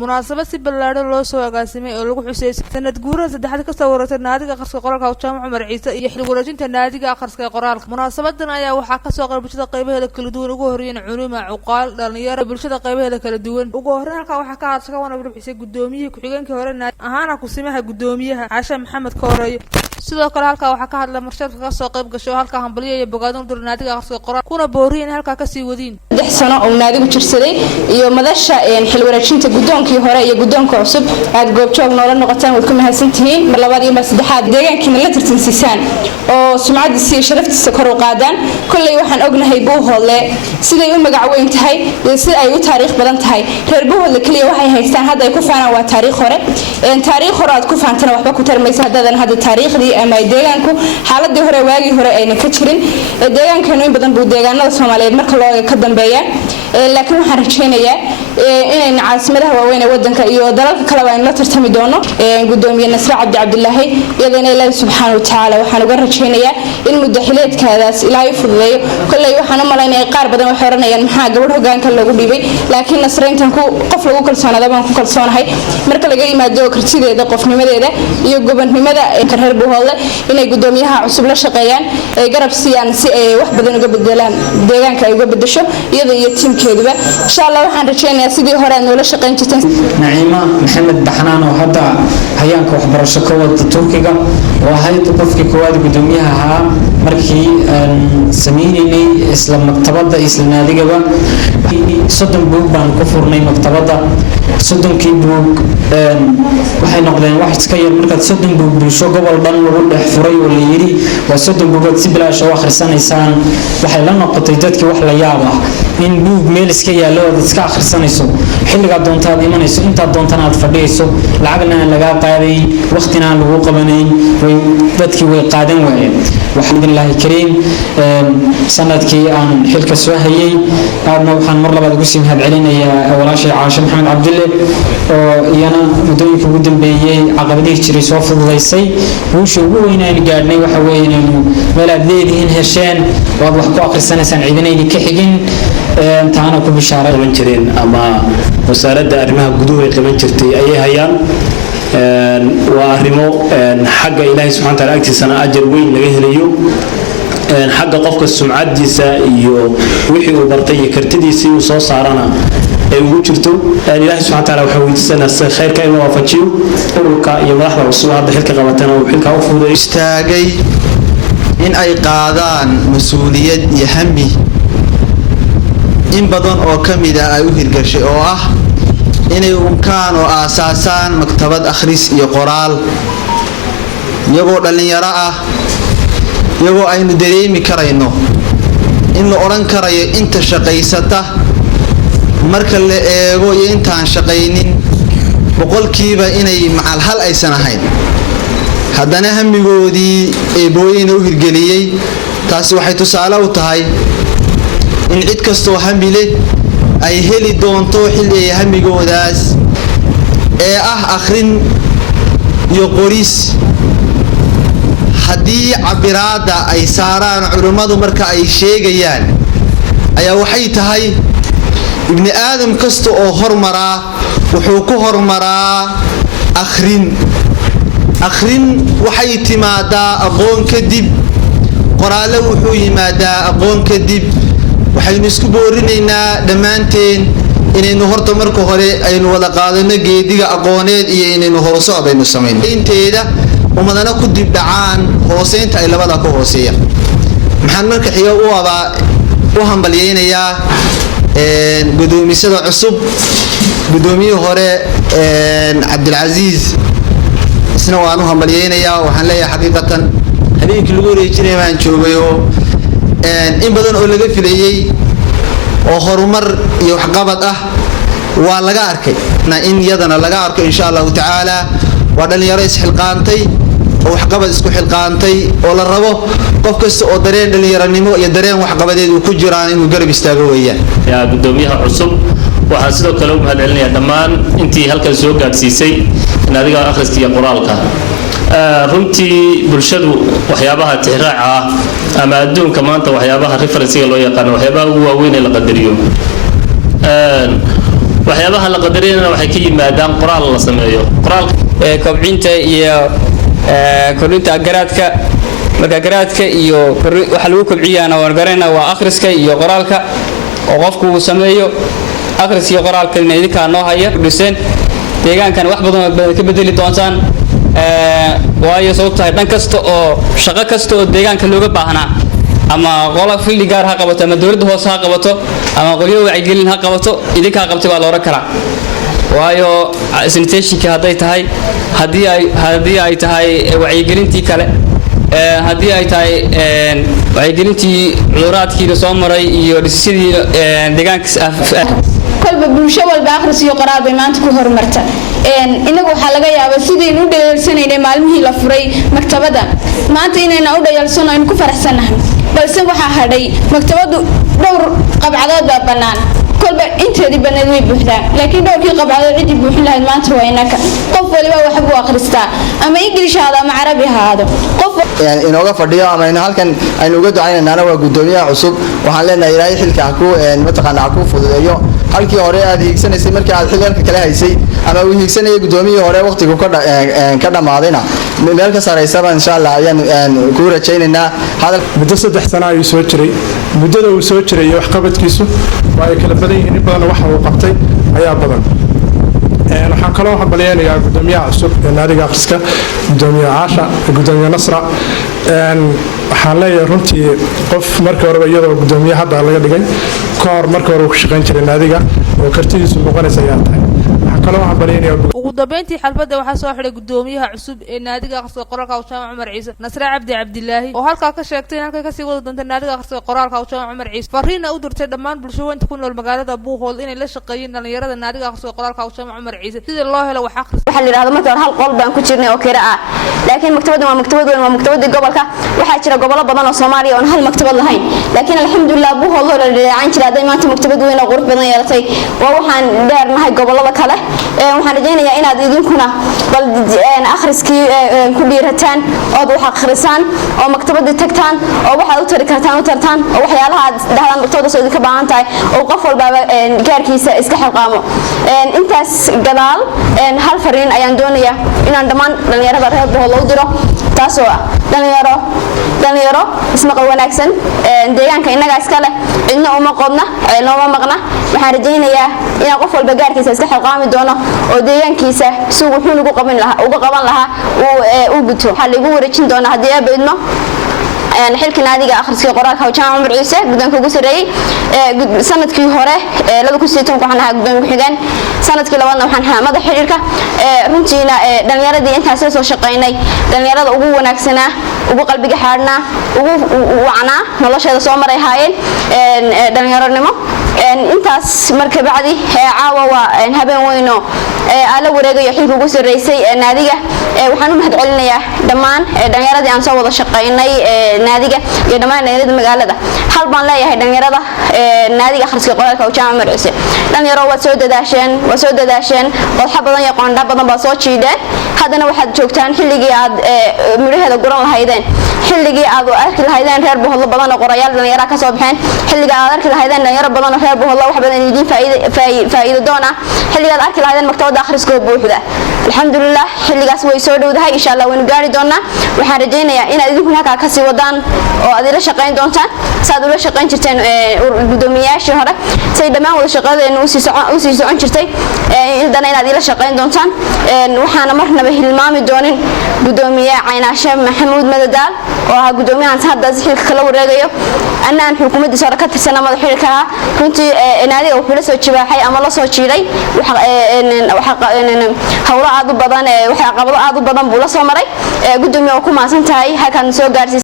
munaasabad si ballaaran loo soo agaasimay oo lagu xusay sanad guurada saddexaad ka soo wareegtay naadiga akhriska qoraalka Jaamac Cumar Ciise iyo xil wareejinta naadiga akhriska qoraalka. munaasabadan ayaa waxaa ka soo qayb bulshada qaybaheeda kala duwan ugu horeeyeen culimo, cuqaal, dhalinyaro bulshada qaybaheeda kala duwan. ugu horeyn halka waxaa ka hadlay wana warbixisay gudoomiyihii ku-xigeenkii hore ahaana kusimaha gudoomiyaha Xashan Maxamed Kooreeyo. sidoo kale halka waxaa ka hadlay marshadka ka soo qayb gashay halka hambalyo iyo bogaadin dur naadiga akhriska qoraalka kuna booriyeen halka ka sii wadiin 6 sano oo naadigu jirsaday iyo madasha xil wareejinta gudoonkii hore iyo gudoonka cusub aad goobjoog noola noqotaan wad ku mahadsantihiin mar labaad iyo mar saddexaad deegaankiina la tirtinsisaan oo sumcadiisa iyo sharaftiisa kor u qaadaan kulay waxaan ognahay Buuhoodle siday u magac weyn tahay iyo sida ay u taariikh badan tahay reer Buuhoodle kaliya waxay haystaan hadda ay ku faanaan waa taariikh hore aad ku faantana waxba ku tarmaysa hadaan hadda taariikhdii ama deegaanku xaaladii hore waagi hore ayna ka jirin deegaankeenu in badan buu deegaanada Soomaaliyeed marka loo ka dambeeya laakiin waxaan rajaynayaa inay caasimadaha waaweyn ee wadanka iyo dalalka kale waa in la tartami doono gudoomiye Nasra Cabdi Cabdullaahi iyadana Ilaahay subhanahu wa ta'ala waxaan uga rajaynayaa in mudaxileedkaadaas Ilaahay fududeeyo kulay waxaan u maleynayaa qaar badan wax oranayaan maxaa gabadh hoggaanka lagu dhibay laakiin Nasra intan ku qof lagu kalsoonaado baan ku kalsoonahay marka laga yimaado kartideeda qofnimadeeda iyo gobonnimada reer Buuhoodle inay gudoomiyaha cusub la shaqeeyaan ay garab siiyaan si ay wax badan uga bedelaan deegaanka ay uga bedesho iyada iyo tiimkeeduba insha Allah waxaan rajaynayaa sidii hore aan la shaqeyn jirtay Naciima Maxamed Baxnaan oo hadda hayaanka waxbarasho ka wada Turkiga oo ahayd qofkii koowaad gudoomiyaha ahaa markii sameeynay isla maktabada isla naadigaba 30 buug baan ku furnay maktabada 30kii buug waxay noqdeen wax iska yar marka 30 buug bulsho gobol dhan lagu dhex furay oo la yiri waa 30 buugood si bilaash ah akhrisanaysaan waxay la noqotay dadkii wax la yaab ah in buug meel iska yaalo oo iska akhrisanayso xilliga doontaad imanayso inta doontan aad fadhiyayso lacagna laga qaaday waqtina lagu qabanayn way dadkii way qaadan waayeen waxaan kariim sanadkii aan xilka soo hayay aadna waxaan mar labaad ugu sii mahad celinayaa walaashay Caasha Maxamed Cabdulle oo iyana mudooyinka ugu dambeeyay caqabadihii jiray soo fududeysay wuxuu ugu weynaan gaadhnay waxa weeyeen inuu meel aad leedihiin hesheen oo wax ku akhrisanaysaan ciidanaydi ka xigin taana ku bishaareyn jireen ama wasaaradda arrimaha gudaha ay qaban jirtay ayay hayaan waa arrimo xagga Ilaahay subhanahu wa ta'ala agtiisana ajar weyn laga helayo xagga qofka sumcadiisa iyo wixii uu bartay iyo kartidiisa uu soo saarana ay ugu jirto Ilaahay subhanahu wa ta'ala waxa weydiisanaa khayrka inuu waafajiyo ururka iyo madaxda cusub hadda xilka qabatana uu xilka u fududeeyo istaagay in ay qaadaan mas'uuliyad iyo hami in badan oo kamid ah ay u hirgashay oo ah inay unkaan oo aasaasan maktabad akhris iyo qoraal iyagoo dhalinyaro ah iyagoo aynu dareemi karayno in la oran karayo inta shaqaysata marka la eego iyo intaan shaqaynin boqolkiiba inay macal hal aysan ahayn haddana hamigoodii ee booyina u hirgeliyay taasi waxay tusaale u tahay in cid kastoo hami leh ay heli doonto xilli ay hamigoodaas ee ah akhrin iyo qoris haddii cabiraada ay saaraan culimadu marka ay sheegayaan ayaa waxay tahay ibni aadam kasta oo hormaraa wuxuu ku hormaraa akhrin waxay timaadaa aqoon kadib qoraalle wuxuu yimaadaa aqoon kadib waxaynu isku boorinaynaa dhammaanteen inaynu horta marka hore aynu wada qaadano geediga aqooneed iyo inaynu horusocod aynu samayno inteeda umadana ku dib dhacaan hooseynta ay labada ka hooseeyaan maxaan marka xiga u hambalyeynayaa gudoomisada cusub gudoomiyihii hore Cabdilcaziz isna waan u hambalyeynayaa waxaan leeyahay xaqiiqatan habeenkii lagu wareejinay baan joogay oo in badan oo laga filayay oo horumar iyo waxqabad ah waa laga arkay in yadana laga arko insha Allah ta'ala waa dhalinyaro isxilqaantay oo waxqabad isku xilqaantay oo la rabo qof kasta oo dareen dhalinyaranimo iyo dareen waxqabadeed uu ku jiraan inuu garab istaago weeyaan yaa gudoomiyaha cusub waxaan sidoo kale u mahad celinayaa dhammaan intii halkan soo gaarsiisay naadiga akhriska iyo qoraalka runtii bulshadu waxyaabaha tixraaca ah ama adduunka maanta waxyaabaha referensiga loo yaqaan waxyaabaha ugu waaweyn ee la qadariyo waxyaabaha la qadariyana waxay ka yimaadaan qoraal la sameeyo qoraalka kobcinta iyo korinta garaadka marka garaadka iyo waxa lagu kobciyana waan garanaa waa akhriska iyo qoraalka oo qofku uu sameeyo akhris iyo qoraalka in idinka noo haya dhiseen deegaankan wax badan ka bedeli doontaan waayo sababtoo dhan kasta oo shaqo kasta oo deegaanka looga baahnaa ama qolaf filli gaar ha qabato ama dawladda hoose ha qabato ama qoliyo wacyigelin ha qabato idinka qabtay waa la oran karaa waayo sanitationka haddii ay tahay wacyigelintii kale haddii ay tahay wacyigelintii cuduraadkii la soo maray iyo dhisidii deegaanka kolba bulsho walba akhris iyo qoraal bay maanta ku horumarta inagu waxaa laga yaabaa sidaynu u dhayalsanaynay maalmihii la furay maktabada maanta inayna u dhayalsano aynu ku faraxsanahay balse waxaa hadhay maktabadu dhowr qabcadood baa bannaan kolba inteedii bannayd way buuxdaa laakiin dhowrkii qabcadood ciddii buuxin lahayd maanta waa inaka qof waliba wax buu akhristaa ama ingilish haado ama carabi haado inooga fadhiyo ama halkan aynu uga ducaynaynaana waa gudoomiyaha cusub waxaan leenahay ilaahay xilka ha ku fududeeyo halkii hore aad hiigsanaysay markii aad xilka kale haysay ama uu hiigsanayay gudoomiyihii hore waqtigu ka dhamaadayna meel ka sareysaba insha Allah ayaan ku rajaynaynaa muddo 3 sano ayuu soo jiray muddada uu soo jiray wax qabadkiisu waa kala badan yihiin badan waxa uu qabtay ayaa badan waxaan kaloo hambalyeeyaa gudoomiyaha cusub ee naadiga akhriska gudoomiyaha Caasha gudoomiyaha Nasra waxaan leeyahay runtii qof markii hore iyadoo gudoomiyaha hadda laga dhigay koor markii hore uu ka shaqayn jiray naadiga oo kartidiisu muuqanaysa ayaa tahay ugu dambeyntii xalfadda waxaa soo xidhay gudoomiyaha cusub ee naadiga akhriska qoraalka Jaamac Cumar Ciise Nasra Cabdi Cabdilaahi oo halka ka sheegtay in halka ka sii wada doonta naadiga akhriska qoraalka Jaamac Cumar Ciise fariina u dirtay dhammaan bulshooyinka ku nool magaalada Buuhool inay la shaqeeyaan dhalinyarada naadiga akhriska qoraalka Jaamac Cumar Ciise sidii loo helo wax akhris waxa la yiraahdo marka hal qol baan ku jirnay oo kira ah laakiin maktabadu waa maktabada gobolka waxa jira gobollo badan oo Soomaaliya oo hal maktabad lahayn laakiin alxamdulillah Buuhool oo la leeyahay jira maanta maktabad weyn oo qurux badan yeelatay waa waxaan dheernahay gobollada kale waxaan rajaynayaa inaad idinkuna bal akhriskii ku dhiirataan oo wax akhrisaan oo maktabada tagtaan oo waxa u tari kartaan u tartaan oo waxyaalaha aad dhahdaan maktabada soo idinka baahan tahay oo qof walba gaarkiisa iska xilqaamo intaas gadaal hal fariin ayaan doonayaa inaan dhammaan dhalinyarada reer Buuhool u diro taasoo ah dhalinyaro ismaqal wanaagsan deegaanka inaga iska leh cidna uma qodna looma maqna waxaan rajaynayaa in qof walba gaarkiisa iska xilqaami doono oo deegaankiisa suu wuxuu ugu qaban lahaa uu guto waxa lagu wareejin doonaa haddii ay baydno xilka naadiga akhriska qoraalka Jaamac Cumar Ciise gudoonka ugu sareeyay sanadkii hore 2016 waxaan ahaa gudoon ku xigeen sanadkii labaadna waxaan ahaa madax xiriirka runtiina dhalinyaradii intaas soo shaqeynay dhalinyarada ugu wanaagsanaa ugu qalbiga xaarnaa ugu wacnaa nolosheeda soo maray haayeen dhalinyaronimo intaas marka bacdi caawa waa habeen weyn oo ala wareegayo xilka ugu sareysay naadiga waxaan u mahadcelinayaa dhammaan dhalinyaradii aan soo wada shaqeynay naadiga iyo dhammaan dhalinyarada magaalada hal baan leeyahay dhalinyarada naadiga akhriska qoraalka Jaamac Cumar Ciise dhalinyaro waa soo dadaasheen waxa badan iyo qoonda badan baa soo jiideen haddana waxaad joogtaan xilligii aad miraheeda guran lahaydeen xilligii aad arki lahaydeen reer Buuhool badan oo qorayaal dhalinyaro ka soo baxeen xilligii aad arki lahaydeen dhalinyaro badan oo reer Buuhool wax badan idin faa'iido doona xilligii aad arki lahaydeen maktabada akhriska buuxda alxamdulillah xilligaas way soo dhowdahay insha Allah waynu gaari doonaa waxaan rajaynayaa inaad idinku halka ka sii wadaan oo aad ila shaqeyn doontaan saad ula shaqeyn jirteen gudoomiyaashii hore say dhammaan wada shaqadeenu u sii socon jirtay indana inaad ila shaqeyn doontaan waxaana marnaba hilmaami doonin gudoomiyaha Caynaashe Maxamuud Madadaal oo ah gudoomiyahan hadda xilka kala wareegayo anaan xukuumadda sare ka tirsan ama xilka runtii naadiga wuxuu la soo jibaaxay ama la soo jiiday hawlo aad u badan waxa qabado aad u badan buu la soo maray gudoomiyaha ku maasan tahay halkan soo gaarsiisay